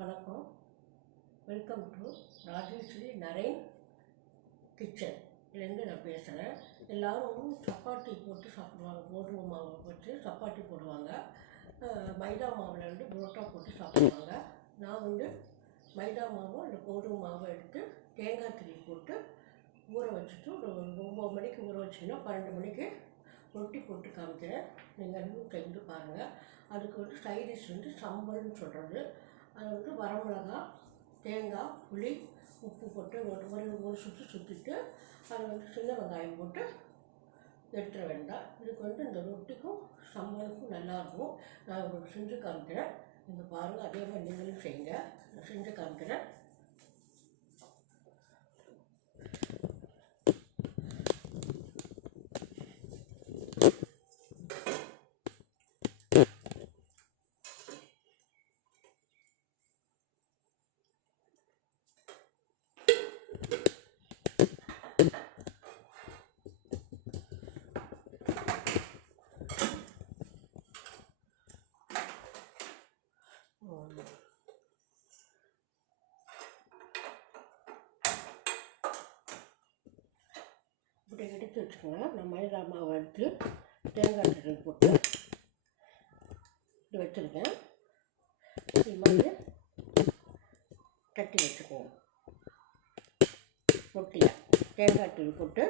வணக்கம். Welcome to Rajeshwari Naren kitchen இதுலேருந்து நான் பேசுகிறேன் எல்லோரும் சப்பாத்தி போட்டு சாப்பிடுவாங்க. கோதுமை மாவை வச்சு சப்பாத்தி போடுவாங்க. மைதா மாவில் வந்து புரோட்டா போட்டு சாப்பிடுவாங்க. நான் வந்து மைதா மாவும் அந்த கோதுமை மாவை எடுத்து தேங்காய் திரி போட்டு ஊற வச்சுட்டு ஒரு ஒம்பது மணிக்கு ஊற வச்சிங்கன்னா பன்னெண்டு மணிக்கு ரொட்டி போட்டு காமிக்கிறேன். நீங்கள் அதுவும் செஞ்சு பாருங்கள் அதுக்கு வந்து சைடிஷ் வந்து சம்பல்னு சொல்கிறது அதை வந்து வரமிளகா தேங்காய் புளி உப்பு போட்டு ஒரு ஒரு ஒரு சுற்றி சுற்றிட்டு அதை வந்து சின்ன வெங்காயம் போட்டு எடுத்துட வேண்டாம். இதுக்கு வந்து இந்த ரொட்டிக்கும் சம்பளுக்கும் நல்லாயிருக்கும் நான் உங்களுக்கு செஞ்சு காமிக்கிறேன். நீங்கள் பாருங்கள் அதே மாதிரி நீங்களும் செய்யுங்க. நான் செஞ்சு காமிக்கிறேன் இப்படி எடுத்து வச்சுக்கோங்க. நான் மைதா மாவை எடுத்து தேங்காய் திருவி போட்டு இது வச்சுருக்கேன். இது மாதிரி கட்டி வச்சுக்குவோம். ரொட்டியை. தேங்காய் தூள் போட்டு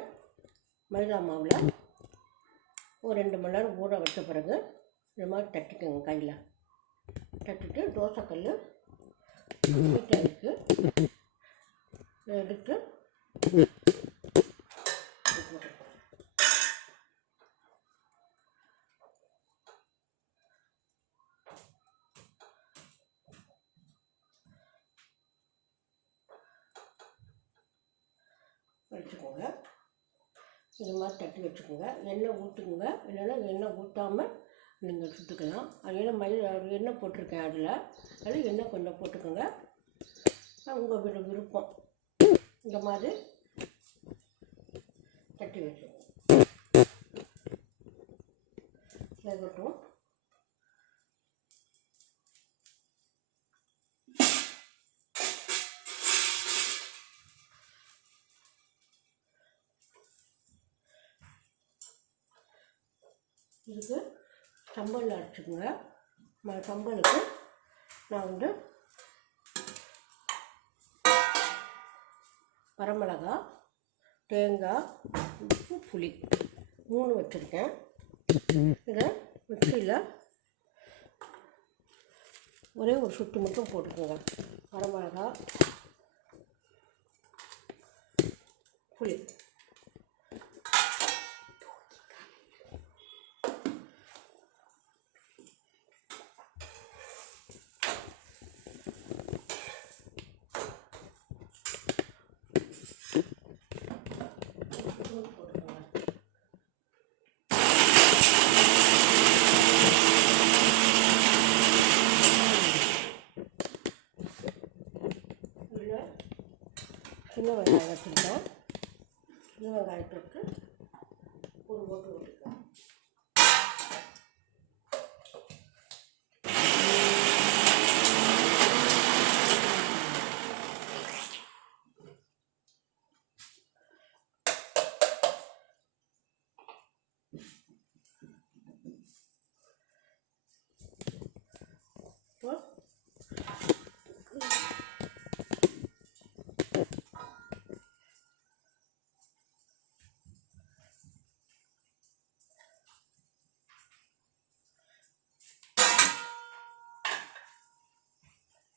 மைதா மாவில் ஒரு ரெண்டு மணி நேரம் ஊற வச்ச பிறகு இந்த மாதிரி தட்டிக்கோங்க கையில். தட்டிட்டு தோசைக்கல் வீட்டில் இருக்குது எடுத்து வச்சுக்கோங்க. இது மாதிரி தட்டி வச்சுக்கோங்க. எண்ணெய் ஊற்றுக்குங்க இல்லைன்னா எண்ணெய் ஊற்றாமல் நீங்கள் சுட்டுக்கலாம். அதில் மயில் எண்ணெய் போட்டிருக்கேன் அதில். அதில் எண்ணெய் கொஞ்சம் போட்டுக்கோங்க. உங்கள் விருப்பம். இந்த மாதிரி தட்டி வச்சுக்கோங்க வேகட்டும் இதுக்கு சம்பல் அரைச்சிக்கோங்க ம சம்பலுக்கு நான் வந்து வரமிளகா தேங்காய் உப்பு புளி. மூணு வச்சுருக்கேன். இதை மிக்சியில் ஒரே ஒரு சுட்டு மட்டும் போட்டுக்கோங்க. வரமிளகா புளி தூள் போட்டுக்கோங்க இதில் சின்ன வெங்காயம் வச்சுருக்கேன் சின்ன வெங்காயத்துக்கு ஒரு போட்டு விட்டுருக்கேன்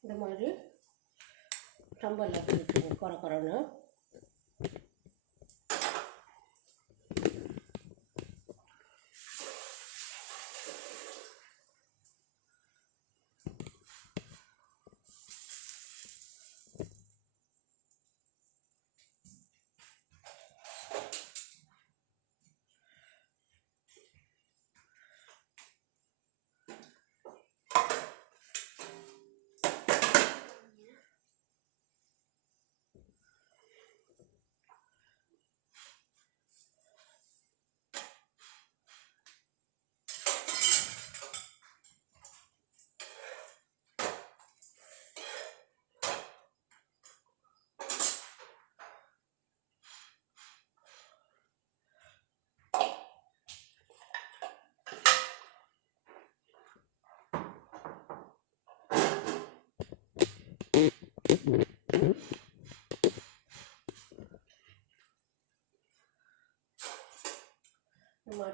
இந்த மாதிரி சம்பல் வச்சுருக்கோம் குறை குறைன்னு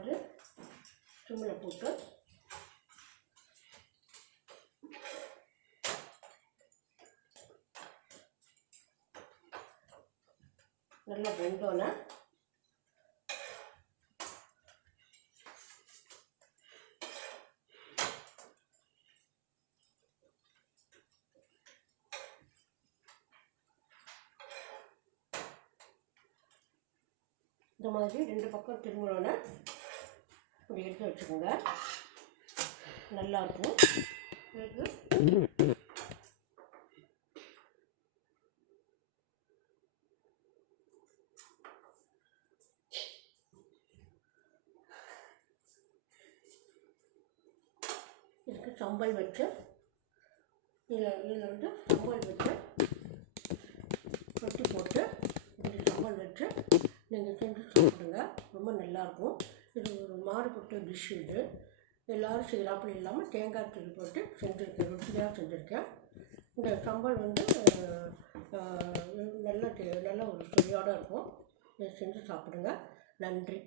வந்து சிம்மில் போட்டு நல்லா வெந்தோன்னே இந்த மாதிரி ரெண்டு பக்கம் திரும்பினோன்னே இப்படி எடுத்து வச்சுக்கோங்க. நல்லா இருக்கும் இதுக்கு இதுக்கு சம்பல் வச்சு இதில் இதில் வந்து சம்பல் வச்சு ரொட்டி போட்டு இப்படி சம்பல் வச்சு நீங்கள் செஞ்சு சாப்பிடுங்க. ரொம்ப நல்லாயிருக்கும் இது ஒரு மாறுபட்ட டிஷ் இது. எல்லோரும் செய்யலாப்படி இல்லாமல் தேங்காய் தூள் போட்டு செஞ்சுருக்கேன் ரொட்டியாக செஞ்சுருக்கேன். இந்த சம்பல் வந்து நல்ல நல்ல ஒரு சுவையோடு இருக்கும். இதை செஞ்சு சாப்பிடுங்க. நன்றி.